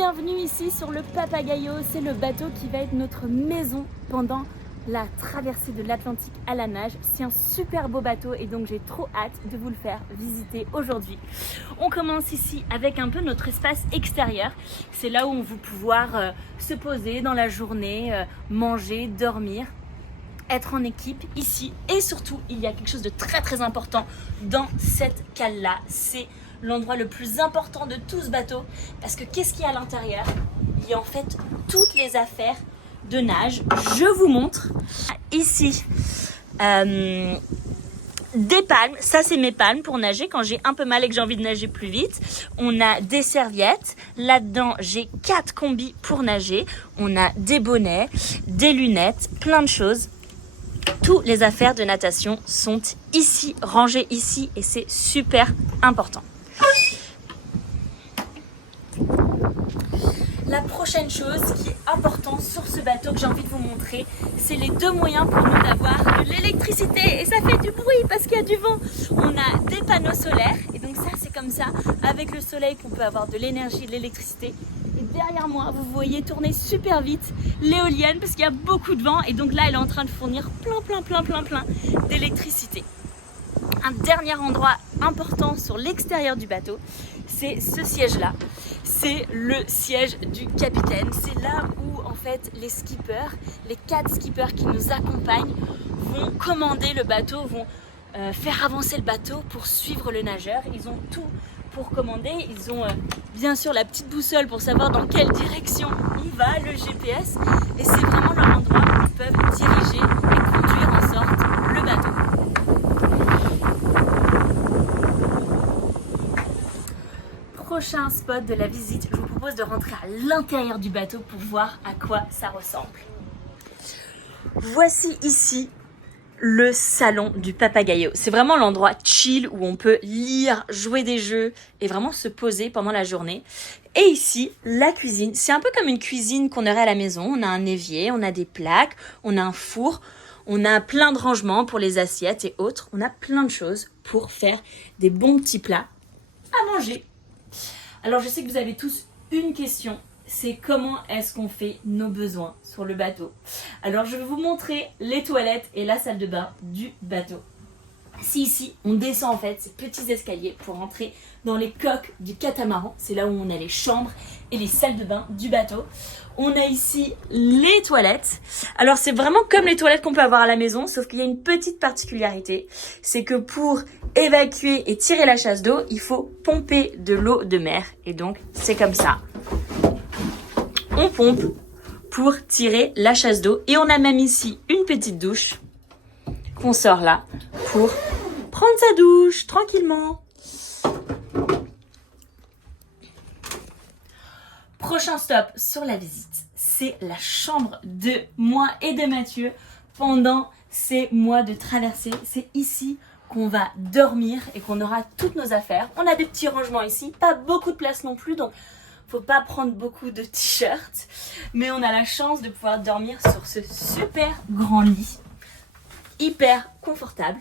Bienvenue ici sur le Papagayo, c'est le bateau qui va être notre maison pendant la traversée de l'Atlantique à la nage. C'est un super beau bateau et donc j'ai trop hâte de vous le faire visiter aujourd'hui. On commence ici avec un peu notre espace extérieur. C'est là où on va pouvoir se poser dans la journée, manger, dormir, être en équipe ici. Et surtout, il y a quelque chose de très important dans cette cale-là. C'est l'endroit le plus important de tout ce bateau parce que qu'est-ce qu'il y a à l'intérieur? Il y a en fait toutes les affaires de nage. Je vous montre ici des palmes. Ça, c'est mes palmes pour nager quand j'ai un peu mal et que j'ai envie de nager plus vite. On a des serviettes. Là-dedans, j'ai 4 combis pour nager. On a des bonnets, des lunettes, plein de choses. Toutes les affaires de natation sont ici, rangées ici, et c'est super important. La prochaine chose qui est importante sur ce bateau que j'ai envie de vous montrer, c'est les 2 moyens pour nous d'avoir de l'électricité. Et ça fait du bruit parce qu'il y a du vent. On a des panneaux solaires et donc ça c'est comme ça, avec le soleil, qu'on peut avoir de l'énergie, de l'électricité. Et derrière moi, vous voyez tourner super vite l'éolienne parce qu'il y a beaucoup de vent et donc là elle est en train de fournir plein d'électricité. Un dernier endroit important sur l'extérieur du bateau, c'est ce siège-là. C'est le siège du capitaine. C'est là où en fait les skippers, les 4 skippers qui nous accompagnent vont commander le bateau, vont faire avancer le bateau pour suivre le nageur. Ils ont tout pour commander. Ils ont bien sûr la petite boussole pour savoir dans quelle direction on va, le GPS. Et c'est vraiment leur endroit où ils peuvent diriger et conduire en sorte le bateau. Prochain spot de la visite, je vous propose de rentrer à l'intérieur du bateau pour voir à quoi ça ressemble. Voici ici le salon du Papagayo. C'est vraiment l'endroit chill où on peut lire, jouer des jeux et vraiment se poser pendant la journée. Et ici, la cuisine. C'est un peu comme une cuisine qu'on aurait à la maison. On a un évier, on a des plaques, on a un four, on a plein de rangements pour les assiettes et autres. On a plein de choses pour faire des bons petits plats à manger. Alors je sais que vous avez tous une question, c'est comment est-ce qu'on fait nos besoins sur le bateau. Alors je vais vous montrer les toilettes et la salle de bain du bateau. Si ici on descend en fait ces petits escaliers pour entrer dans les coques du catamaran, c'est là où on a les chambres et les salles de bain du bateau. On a ici les toilettes. Alors c'est vraiment comme les toilettes qu'on peut avoir à la maison, sauf qu'il y a une petite particularité, c'est que pour évacuer et tirer la chasse d'eau, il faut pomper de l'eau de mer. Et donc c'est comme ça. On pompe pour tirer la chasse d'eau. Et on a même ici une petite douche qu'on sort là pour prendre sa douche tranquillement. Prochain stop sur la visite, c'est la chambre de moi et de Mathieu pendant ces mois de traversée. C'est ici qu'on va dormir et qu'on aura toutes nos affaires. On a des petits rangements ici, pas beaucoup de place non plus, donc faut pas prendre beaucoup de t-shirts, mais on a la chance de pouvoir dormir sur ce super grand lit, hyper confortable.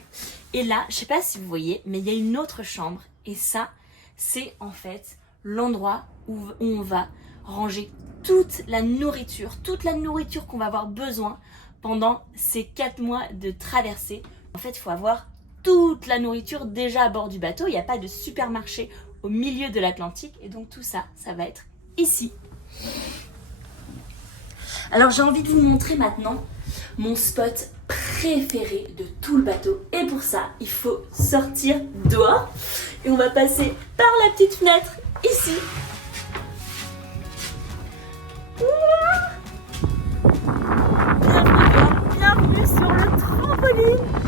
Et là, je sais pas si vous voyez, mais il y a une autre chambre et ça, c'est en fait l'endroit où on va ranger toute la nourriture qu'on va avoir besoin pendant ces 4 mois de traversée. En fait, il faut avoir toute la nourriture déjà à bord du bateau. Il n'y a pas de supermarché au milieu de l'Atlantique et donc tout ça, ça va être ici. Alors j'ai envie de vous montrer maintenant mon spot préféré de tout le bateau et pour ça, il faut sortir dehors et on va passer par la petite fenêtre ici. Bienvenue sur le trampoline.